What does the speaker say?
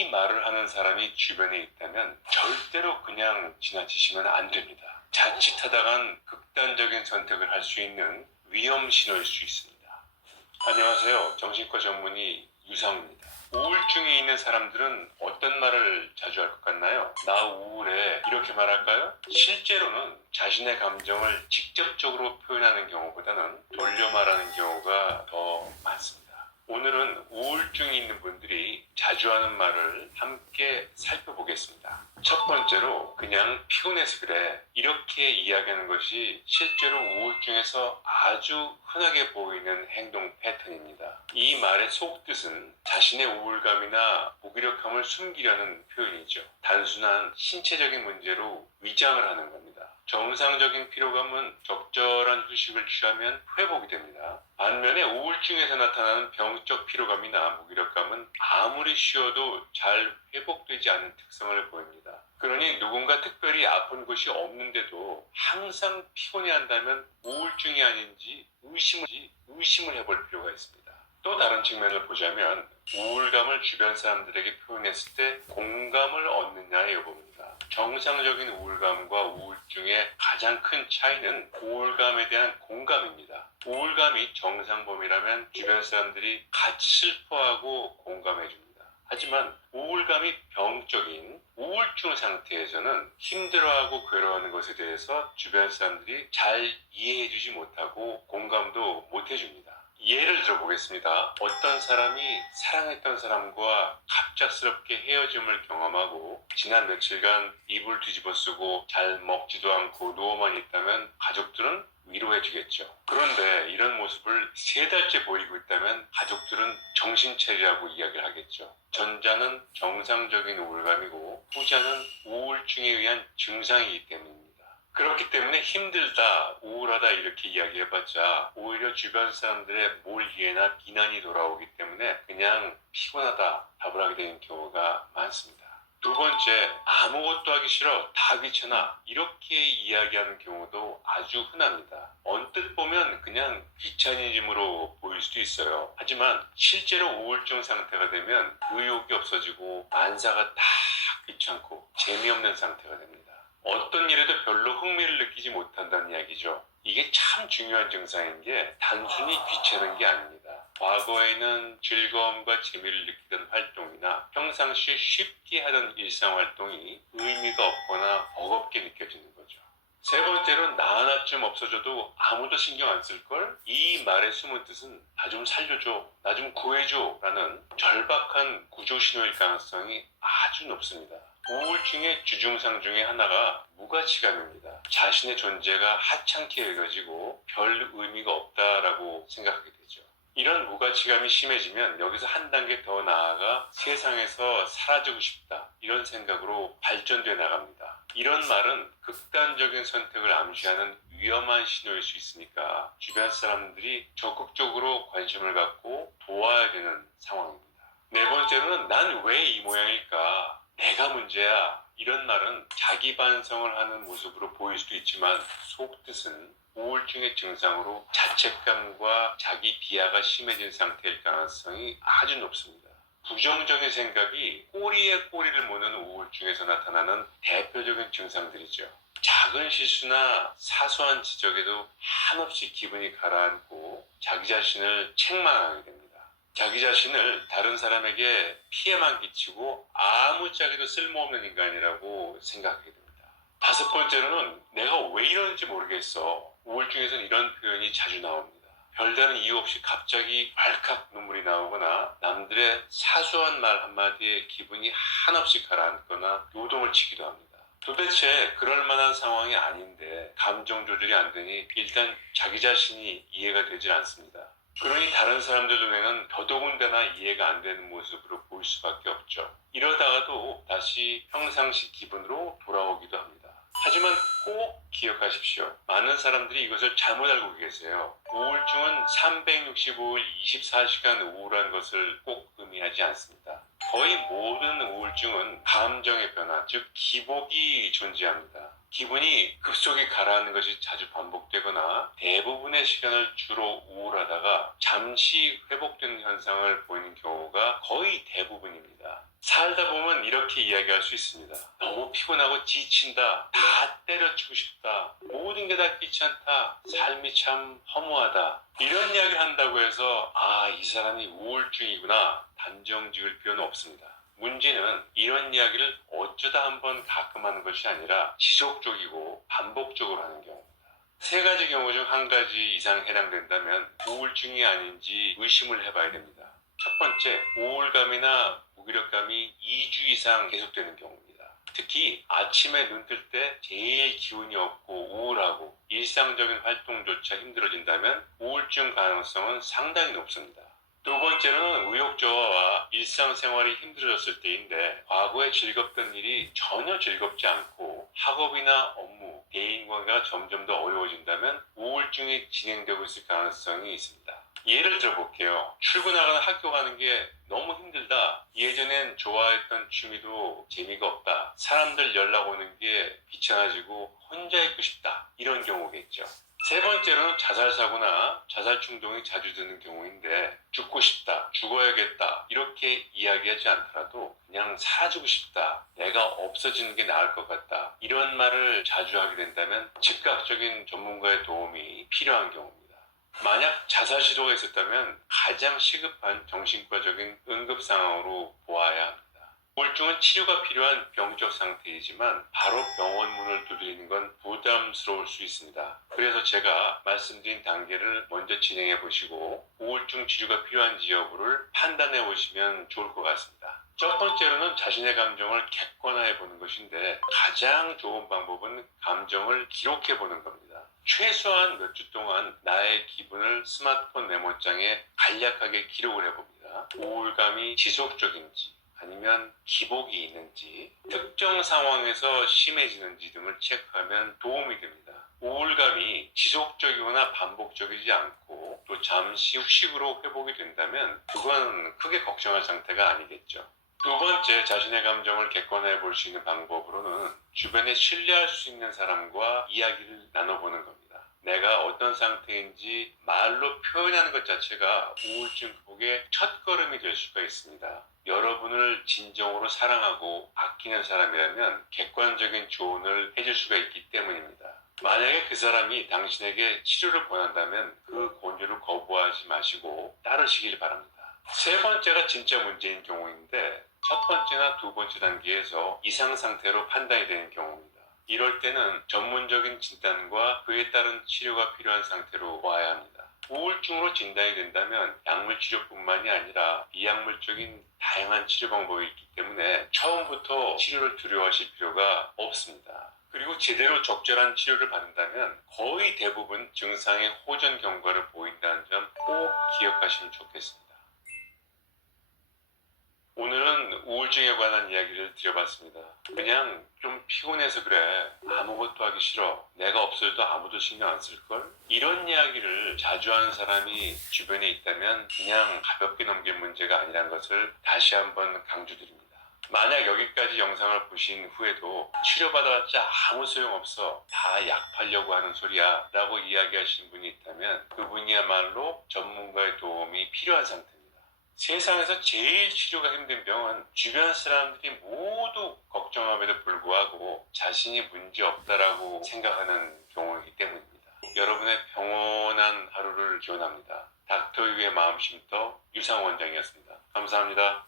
이 말을 하는 사람이 주변에 있다면 절대로 그냥 지나치시면 안 됩니다. 자칫하다간 극단적인 선택을 할 수 있는 위험 신호일 수 있습니다. 안녕하세요. 정신과 전문의 유상우입니다. 우울증이 있는 사람들은 어떤 말을 자주 할 것 같나요? 나 우울해, 이렇게 말할까요? 실제로는 자신의 감정을 직접적으로 표현하는 경우보다는 돌려 말하는 경우가 더 많습니다. 오늘은 우울증이 있는 분들이 자주 하는 말을 함께 살펴보겠습니다. 첫 번째로 그냥 피곤해서 그래, 이렇게 이야기하는 것이 실제로 우울증에서 아주 흔하게 보이는 행동 패턴입니다. 이 말의 속뜻은 자신의 우울감이나 무기력함을 숨기려는 표현이죠. 단순한 신체적인 문제로 위장을 하는 겁니다. 정상적인 피로감은 적절한 휴식을 취하면 회복이 됩니다. 반면에 우울증에서 나타나는 병적 피로감이나 무기력감은 아무리 쉬어도 잘 회복되지 않는 특성을 보입니다. 그러니 누군가 특별히 아픈 곳이 없는데도 항상 피곤해한다면 우울증이 아닌지 의심을 해볼 필요가 있습니다. 또 다른 측면을 보자면 우울감을 주변 사람들에게 표현했을 때 공감을 얻느냐의 여부입니다. 정상적인 우울감과 우울증의 가장 큰 차이는 우울감에 대한 공감입니다. 우울감이 정상 범위라면 주변 사람들이 같이 슬퍼하고 공감해줍니다. 하지만 우울감이 병적인 우울증 상태에서는 힘들어하고 괴로워하는 것에 대해서 주변 사람들이 잘 이해해주지 못하고 공감도 못해줍니다. 예를 들어보겠습니다. 어떤 사람이 사랑했던 사람과 갑작스럽게 헤어짐을 경험하고 지난 며칠간 이불 뒤집어 쓰고 잘 먹지도 않고 누워만 있다면 가족들은 위로해주겠죠. 그런데 이런 모습을 3달째 보이고 있다면 가족들은 정신 차리라고 이야기를 하겠죠. 전자는 정상적인 우울감이고 후자는 우울증에 의한 증상이기 때문입니다. 그렇기 때문에 힘들다, 우울하다 이렇게 이야기해봤자 오히려 주변 사람들의 몰이해나 비난이 돌아오기 때문에 그냥 피곤하다 답을 하게 되는 경우가 많습니다. 두 번째, 아무것도 하기 싫어, 다 귀찮아 이렇게 이야기하는 경우도 아주 흔합니다. 언뜻 보면 그냥 귀차니즘으로 보일 수도 있어요. 하지만 실제로 우울증 상태가 되면 의욕이 없어지고 만사가 다 귀찮고 재미없는 상태가 됩니다. 어떤 일에도 별로 흥미를 느끼지 못한다는 이야기죠. 이게 참 중요한 증상인 게 단순히 귀찮은 게 아닙니다. 과거에는 즐거움과 재미를 느끼던 활동이나 평상시에 쉽게 하던 일상활동이 의미가 없거나 버겁게 느껴지는 거죠. 세 번째로 나 하나쯤 없어져도 아무도 신경 안 쓸걸? 이 말의 숨은 뜻은 나 좀 살려줘, 나 좀 구해줘 라는 절박한 구조신호일 가능성이 아주 높습니다. 우울증의 주증상 중에 하나가 무가치감입니다. 자신의 존재가 하찮게 여겨지고 별 의미가 없다라고 생각하게 되죠. 이런 무가치감이 심해지면 여기서 한 단계 더 나아가 세상에서 사라지고 싶다 이런 생각으로 발전돼 나갑니다. 이런 말은 극단적인 선택을 암시하는 위험한 신호일 수 있으니까 주변 사람들이 적극적으로 관심을 갖고 도와야 되는 상황입니다. 네 번째로는 난 왜 이 모양일까? 내가 문제야. 이런 말은 자기 반성을 하는 모습으로 보일 수도 있지만 속뜻은 우울증의 증상으로 자책감과 자기 비하가 심해진 상태일 가능성이 아주 높습니다. 부정적인 생각이 꼬리에 꼬리를 무는 우울증에서 나타나는 대표적인 증상들이죠. 작은 실수나 사소한 지적에도 한없이 기분이 가라앉고 자기 자신을 책망하게 됩니다. 자기 자신을 다른 사람에게 피해만 끼치고 아무짝에도 쓸모없는 인간이라고 생각하게 됩니다. 다섯 번째로는 내가 왜 이러는지 모르겠어. 우울증에서는 이런 표현이 자주 나옵니다. 별다른 이유 없이 갑자기 발칵 눈물이 나오거나 남들의 사소한 말 한마디에 기분이 한없이 가라앉거나 요동을 치기도 합니다. 도대체 그럴 만한 상황이 아닌데 감정 조절이 안 되니 일단 자기 자신이 이해가 되질 않습니다. 그러니 다른 사람들 눈에는 더더군다나 이해가 안 되는 모습으로 보일 수밖에 없죠. 이러다가도 다시 평상시 기분으로 돌아오기도 합니다. 하지만 꼭 기억하십시오. 많은 사람들이 이것을 잘못 알고 계세요. 우울증은 365일 24시간 우울한 것을 꼭 의미하지 않습니다. 거의 모든 우울증은 감정의 변화, 즉 기복이 존재합니다. 기분이 급속히 가라앉는 것이 자주 반복되거나 대부분의 시간을 주로 우울하다가 잠시 회복되는 현상을 보이는 경우가 거의 대부분입니다. 살다 보면 이렇게 이야기할 수 있습니다. 너무 피곤하고 지친다. 다 때려치고 싶다. 모든 게 다 귀찮다. 삶이 참 허무하다. 이런 이야기를 한다고 해서 이 사람이 우울증이구나 단정 지을 필요는 없습니다. 문제는 이런 이야기를 어쩌다 한번 가끔 하는 것이 아니라 지속적이고 반복적으로 하는 경우입니다. 세 가지 경우 중 한 가지 이상 해당된다면 우울증이 아닌지 의심을 해봐야 됩니다. 첫 번째, 우울감이나 무기력감이 2주 이상 계속되는 경우입니다. 특히 아침에 눈 뜰 때 제일 기운이 없고 우울하고 일상적인 활동조차 힘들어진다면 우울증 가능성은 상당히 높습니다. 두 번째는 의욕저하와 일상생활이 힘들어졌을 때인데 과거에 즐겁던 일이 전혀 즐겁지 않고 학업이나 업무, 대인관계가 점점 더 어려워진다면 우울증이 진행되고 있을 가능성이 있습니다. 예를 들어 볼게요. 출근하거나 학교 가는 게 너무 힘들다. 예전엔 좋아했던 취미도 재미가 없다. 사람들 연락 오는 게 귀찮아지고 혼자 있고 싶다. 이런 경우겠죠. 세 번째로는 자살사고나 자살 충동이 자주 드는 경우인데 죽고 싶다, 죽어야겠다 이렇게 이야기하지 않더라도 그냥 사라지고 싶다, 내가 없어지는 게 나을 것 같다 이런 말을 자주 하게 된다면 즉각적인 전문가의 도움이 필요한 경우입니다. 만약 자살 시도가 있었다면 가장 시급한 정신과적인 응급 상황으로 보아야 합니다. 우울증은 치료가 필요한 병적 상태이지만 바로 병원 문을 두드리는 건 부담스러울 수 있습니다. 그래서 제가 말씀드린 단계를 먼저 진행해 보시고 우울증 치료가 필요한지 여부를 판단해 보시면 좋을 것 같습니다. 첫 번째로는 자신의 감정을 객관화해 보는 것인데 가장 좋은 방법은 감정을 기록해 보는 겁니다. 최소한 몇 주 동안 나의 기분을 스마트폰 메모장에 간략하게 기록을 해봅니다. 우울감이 지속적인지 아니면 기복이 있는지 특정 상황에서 심해지는지 등을 체크하면 도움이 됩니다. 우울감이 지속적이거나 반복적이지 않고 또 잠시 휴식으로 회복이 된다면 그건 크게 걱정할 상태가 아니겠죠. 두 번째, 자신의 감정을 객관화해 볼 수 있는 방법으로는 주변에 신뢰할 수 있는 사람과 이야기를 나눠보는 겁니다. 내가 어떤 상태인지 말로 표현하는 것 자체가 우울증 극복의 첫걸음이 될 수가 있습니다. 여러분을 진정으로 사랑하고 아끼는 사람이라면 객관적인 조언을 해줄 수가 있기 때문입니다. 만약에 그 사람이 당신에게 치료를 권한다면 그 권유를 거부하지 마시고 따르시길 바랍니다. 세 번째가 진짜 문제인 경우인데 첫 번째나 두 번째 단계에서 이상 상태로 판단이 되는 경우입니다. 이럴 때는 전문적인 진단과 그에 따른 치료가 필요한 상태로 와야 합니다. 우울증으로 진단이 된다면 약물 치료뿐만이 아니라 비약물적인 다양한 치료 방법이 있기 때문에 처음부터 치료를 두려워하실 필요가 없습니다. 그리고 제대로 적절한 치료를 받는다면 거의 대부분 증상의 호전 경과를 보인다는 점 꼭 기억하시면 좋겠습니다. 오늘은 우울증에 관한 이야기를 드려봤습니다. 그냥 좀 피곤해서 그래. 아무것도 하기 싫어. 내가 없어도 아무도 신경 안 쓸걸? 이런 이야기를 자주 하는 사람이 주변에 있다면 그냥 가볍게 넘길 문제가 아니란 것을 다시 한번 강조드립니다. 만약 여기까지 영상을 보신 후에도 치료받아봤자 아무 소용없어. 다 약 팔려고 하는 소리야. 라고 이야기하시는 분이 있다면 그분이야말로 전문가의 도움이 필요한 상태입니다. 세상에서 제일 치료가 힘든 병은 주변 사람들이 모두 걱정함에도 불구하고 자신이 문제 없다라고 생각하는 경우이기 때문입니다. 여러분의 평온한 하루를 기원합니다. 닥터 유의 마음쉼터 유상원장이었습니다. 감사합니다.